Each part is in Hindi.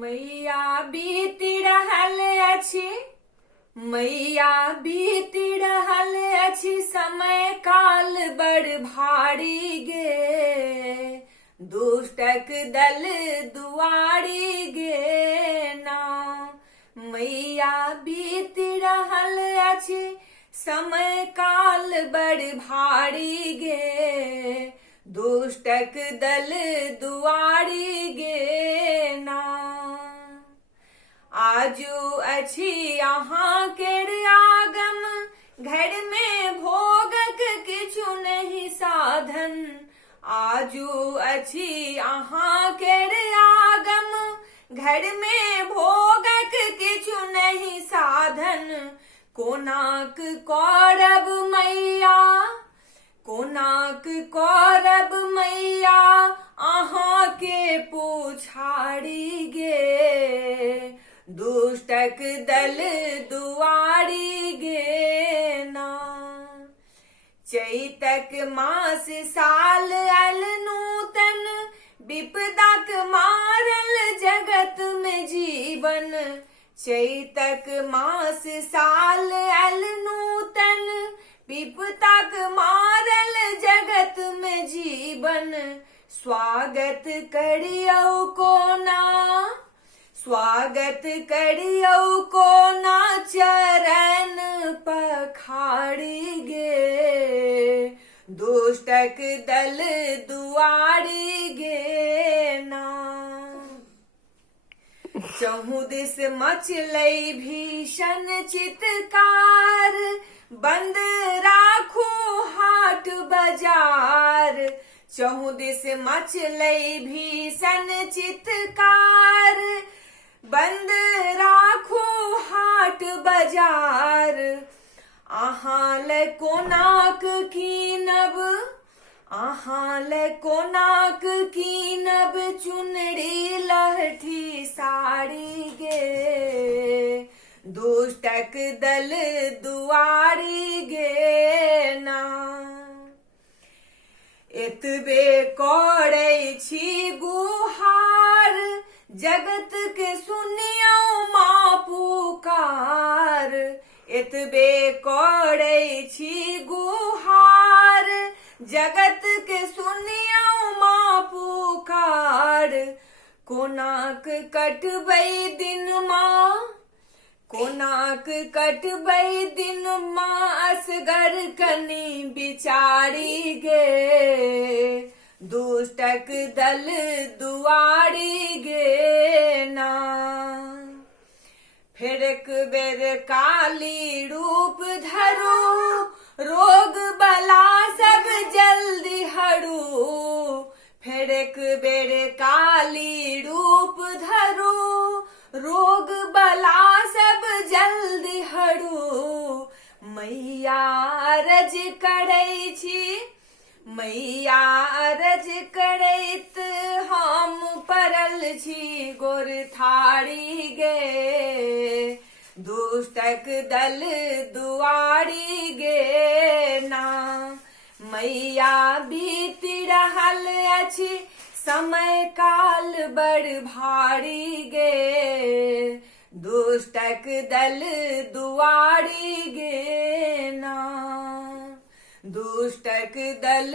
मैया बीति रहल अछि, मैया बीति रहल अछि, समय काल बड़ भारी गे। दुष्टक दल दुआरी गे ना। मैया बीति रहल अछि, समय काल बड़ भारी गे। दुष्टक दल दुआरी गे ना। आजू अछि अहाँ केर आगम, घर में भोगक किछु नहीं साधन। आजू अछि अहाँ केर आगम, घर में भोगक किछु नहीं साधन। कोनाक करब मैया, कोनाक करब मैया, अहाँ के पुछारी गे। दुष्टक दल दुआरी गे ना। चैतक मास साल अल नूतन, विपदाक मारल जगत में जीवन। चैतक मास साल अल नूतन, विपदाक मारल जगत में जीवन। स्वागत करियौ कोना, स्वागत करियौ कोना, चरण पखाड़ी गे। दुष्टक दल दुआरी गे ना। चहु दिस मचलै भीषण चित्कार, बंद राखू हाट बाजार। चहु दिस मचलै भीषण चित्कार, बंद राखू हाट बाजार। अहाँ ले कोनाक कीनब, अहाँ ले कोनाक कीनब, चुनरी लहठी साड़ी गे। दुष्टक दल दुआरी गे ना। एतबे करै छी गुहार, जगत के सुनियौ माँ पुकार। एतबे करै छी गुहार, जगत के सुनियौ माँ पुकार। कोनाक कटबै दिन माँ, कोनाक कटबै दिन माँ, असगर कनी बिचारी गे। दुष्टक दल दुआरी गे ना। फेर एक बेर काली रूप धरू, रोग बला सब जल्दी हरू। फेर एक बेर काली रूप धरू, रोग बला सब जल्दी हरू। मैया अरज करै छी, मैया अरज करैत हम परल छी गोर थारी गे। दुष्टक दल दुआरी गे ना। मैया बीति रहल अछि, समय काल बड़ भारी गे। दुष्टक दल दुआरी गे ना। दुष्टक दल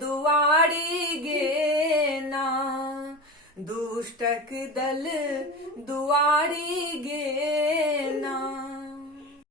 दुआरी गे ना। दुष्टक दल दुआरी गे